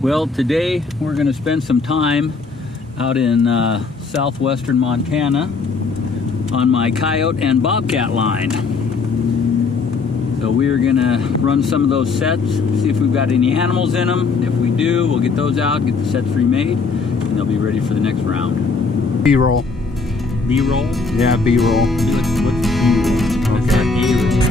Well, today we're going to spend some time out in southwestern Montana on my coyote and bobcat line. So we're going to run some of those sets, see if we've got any animals in them. If we do, we'll get those out, get the sets remade, and they'll be ready for the next round. B-roll. B-roll? Yeah, B-roll. What's B-roll? Okay. A-roll.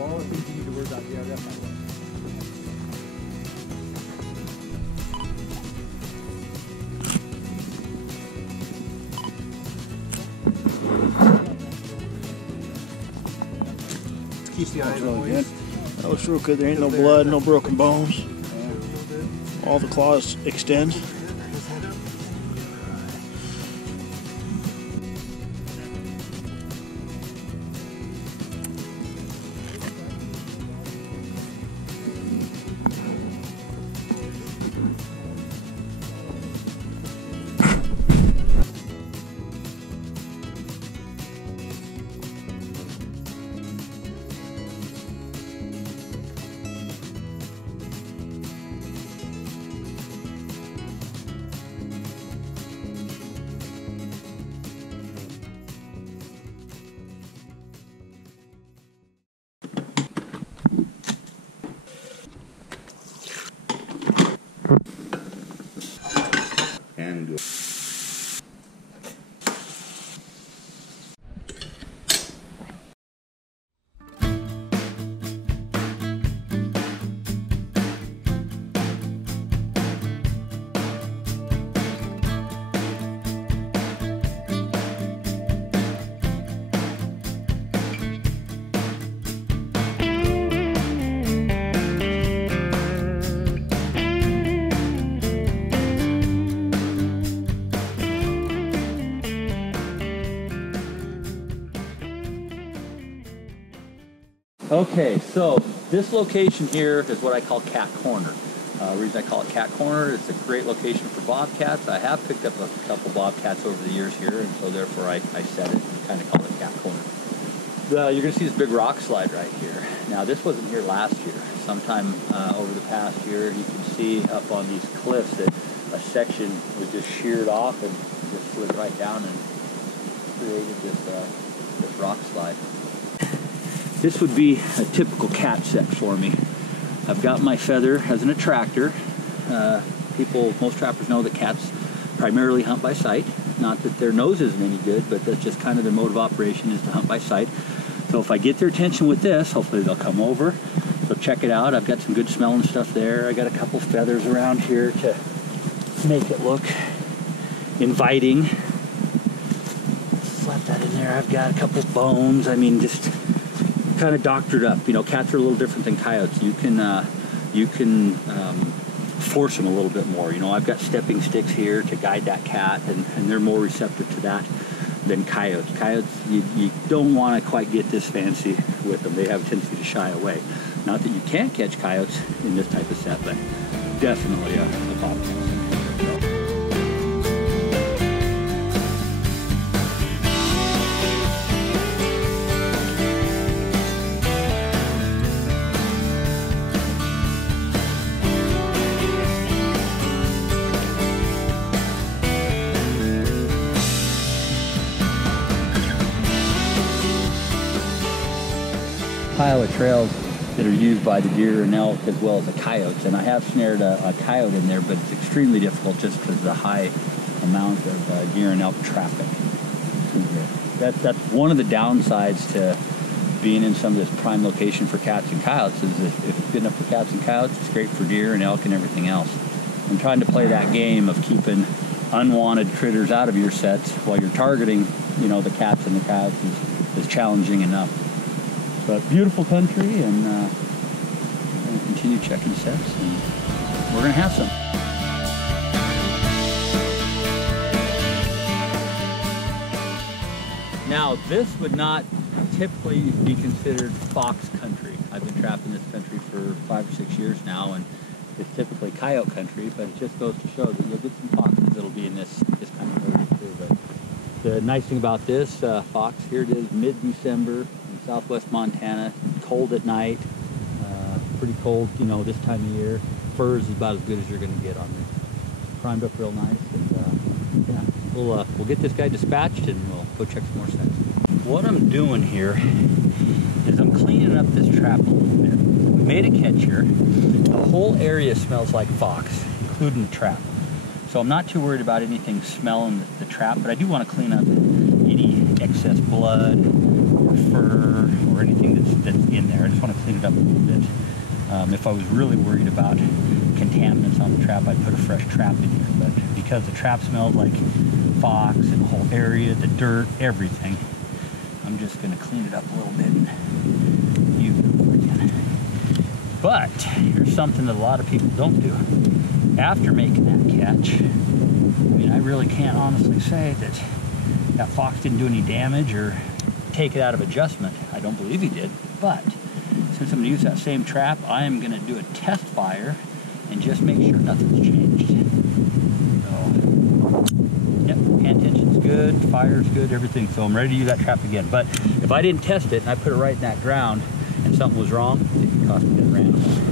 All the things you need to worry about, yeah, that's my way. Keeps the eyes moist. That looks real good. There ain't no blood, no broken bones. All the claws extend. And go. Okay, so this location here is what I call Cat Corner. The reason I call it Cat Corner, it's a great location for bobcats. I have picked up a couple bobcats over the years here, and so therefore I set it and kind of call it Cat Corner. You're going to see this big rock slide right here. Now this wasn't here last year. Sometime over the past year, you can see up on these cliffs that a section was just sheared off and just slid right down and created this rock slide. This would be a typical cat set for me. I've got my feather as an attractor. Most trappers know that cats primarily hunt by sight. Not that their nose isn't any good, but that's just kind of their mode of operation is to hunt by sight. So if I get their attention with this, hopefully they'll come over. So check it out. I've got some good smelling stuff there. I got a couple feathers around here to make it look inviting. Slap that in there. I've got a couple bones. I mean, just kind of doctored up. You know, cats are a little different than coyotes. You can force them a little bit more. You know, I've got stepping sticks here to guide that cat, and they're more receptive to that than coyotes. Coyotes, you don't want to quite get this fancy with them. They have a tendency to shy away. Not that you can't catch coyotes in this type of set, but definitely a bobcat. Pile of trails that are used by the deer and elk as well as the coyotes, and I have snared a coyote in there, but it's extremely difficult just because of the high amount of deer and elk traffic through here. That's one of the downsides to being in some of this prime location for cats and coyotes is if it's good enough for cats and coyotes, it's great for deer and elk and everything else. I'm trying to play that game of keeping unwanted critters out of your sets while you're targeting, you know, the cats and the coyotes is challenging enough. But beautiful country, and we're going to continue checking sets, and we're going to have some. Now, this would not typically be considered fox country. I've been trapping this country for 5 or 6 years now, and it's typically coyote country, but it just goes to show that you'll get some foxes that'll be in this kind of area too. But the nice thing about this fox, here it is, mid-December. Southwest Montana, cold at night, pretty cold, you know, this time of year. Furs is about as good as you're going to get on this. Primed up real nice, and yeah, we'll get this guy dispatched and we'll go check some more sets. What I'm doing here is I'm cleaning up this trap a little bit. We made a catch here. The whole area smells like fox, including the trap. So I'm not too worried about anything smelling the trap, but I do want to clean up any excess blood or fur or anything that's in there. I just want to clean it up a little bit. If I was really worried about contaminants on the trap, I'd put a fresh trap in here. But because the trap smells like fox and the whole area, the dirt, everything, I'm just going to clean it up a little bit and use it over again. But here's something that a lot of people don't do. After making that catch, I mean, I really can't honestly say that fox didn't do any damage or take it out of adjustment. I don't believe he did, but since I'm going to use that same trap, I am going to do a test fire and just make sure nothing's changed. So, yep, hand tension's good, fire's good, everything. So I'm ready to use that trap again. But if I didn't test it and I put it right in that ground and something was wrong, it could cost me $10,000.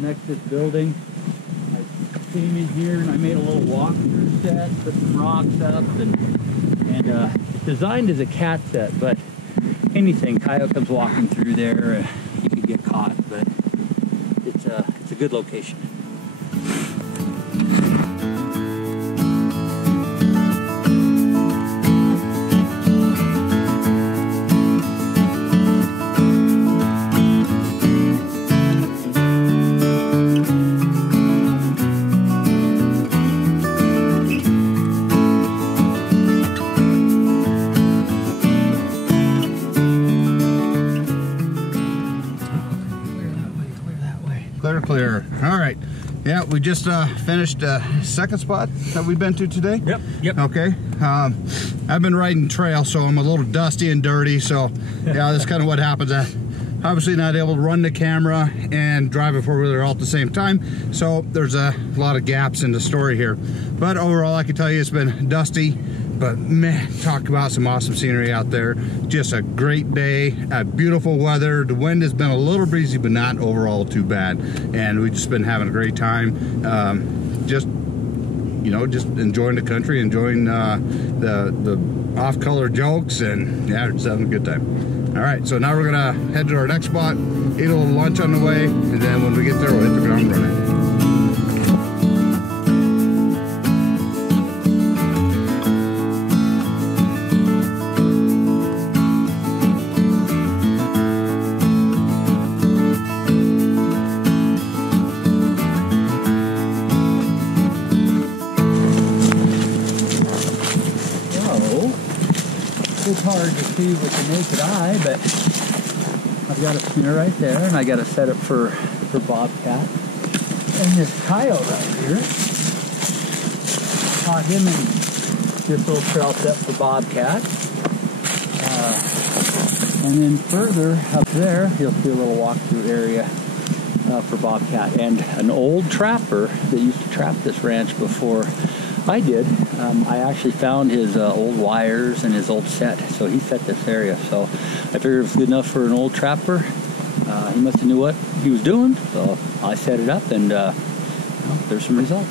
Next to this building. I came in here and I made a little walkthrough set, put some rocks up, and designed as a cat set, but anything, coyote comes walking through there, you could get caught, but it's a good location. Clear. All right. Yeah, we just finished second spot that we've been to today. Yep. Okay. I've been riding trail, so I'm a little dusty and dirty. So yeah, that's kind of what happens. Obviously not able to run the camera and drive a four-wheeler all at the same time. So there's a lot of gaps in the story here. But overall, I can tell you it's been dusty. But man, talk about some awesome scenery out there. Just a great day, beautiful weather. The wind has been a little breezy, but not overall too bad. And we've just been having a great time. Just enjoying the country, enjoying the off-color jokes, and yeah, just having a good time. All right, so now we're gonna head to our next spot, eat a little lunch on the way, and then when we get there, we'll hit the ground running. It's hard to see with the naked eye, but I've got a snare right there, and I got it set up for bobcat. And this coyote right here, caught him in this little trail set for bobcat. And then further up there, you'll see a little walkthrough area for bobcat. And an old trapper that used to trap this ranch before I did, I actually found his old wires and his old set, so he set this area. So I figured it was good enough for an old trapper. He must have knew what he was doing, so I set it up, and there's some results.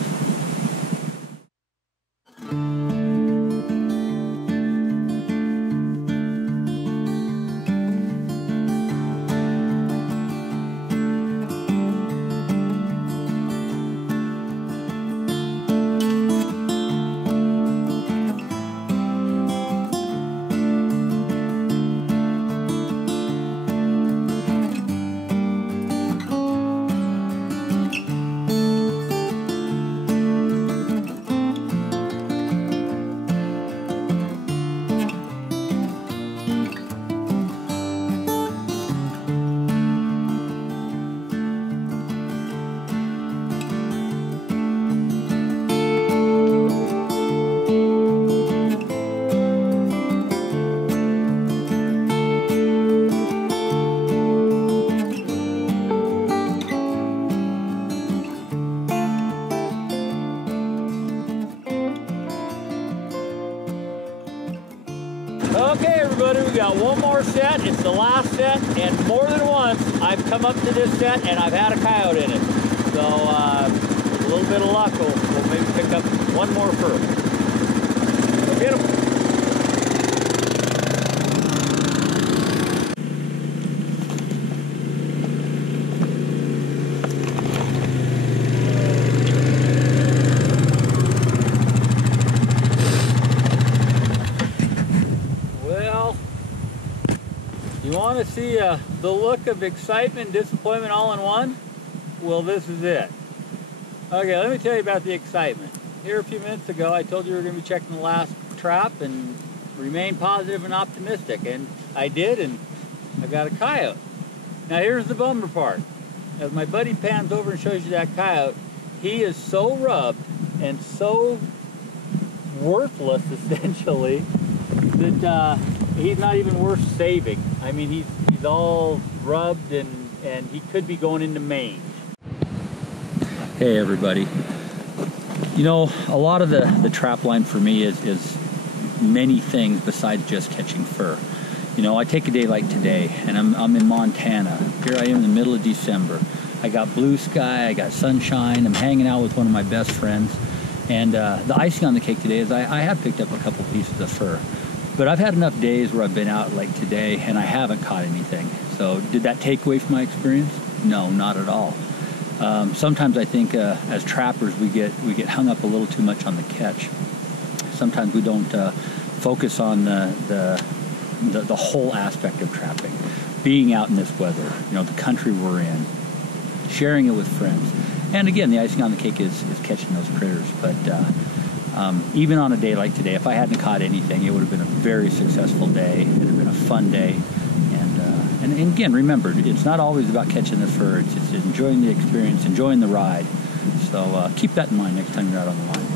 Okay, everybody, we got one more set. It's the last set, and more than once I've come up to this set and I've had a coyote in it. So with a little bit of luck, we'll maybe pick up one more fur. Go get him. You want to see the look of excitement and disappointment all in one? Well, this is it. Okay, let me tell you about the excitement. Here a few minutes ago, I told you we were going to be checking the last trap and remain positive and optimistic, and I did, and I got a coyote. Now here's the bummer part. As my buddy pans over and shows you that coyote, he is so rubbed and so worthless, essentially, that he's not even worth saving. I mean, he's all rubbed, and he could be going into mange. Hey everybody. You know, a lot of the trap line for me is many things besides just catching fur. You know, I take a day like today, and I'm in Montana. Here I am in the middle of December. I got blue sky, I got sunshine, I'm hanging out with one of my best friends. And the icing on the cake today is I have picked up a couple pieces of fur. But I've had enough days where I've been out like today and I haven't caught anything. So did that take away from my experience? No, not at all. Sometimes I think as trappers we get hung up a little too much on the catch. Sometimes we don't focus on the whole aspect of trapping. Being out in this weather, you know, the country we're in, sharing it with friends. And again, the icing on the cake is catching those critters. But even on a day like today, if I hadn't caught anything, it would have been a very successful day. It would have been a fun day. And again, remember, it's not always about catching the fur. It's enjoying the experience, enjoying the ride. So keep that in mind next time you're out on the line.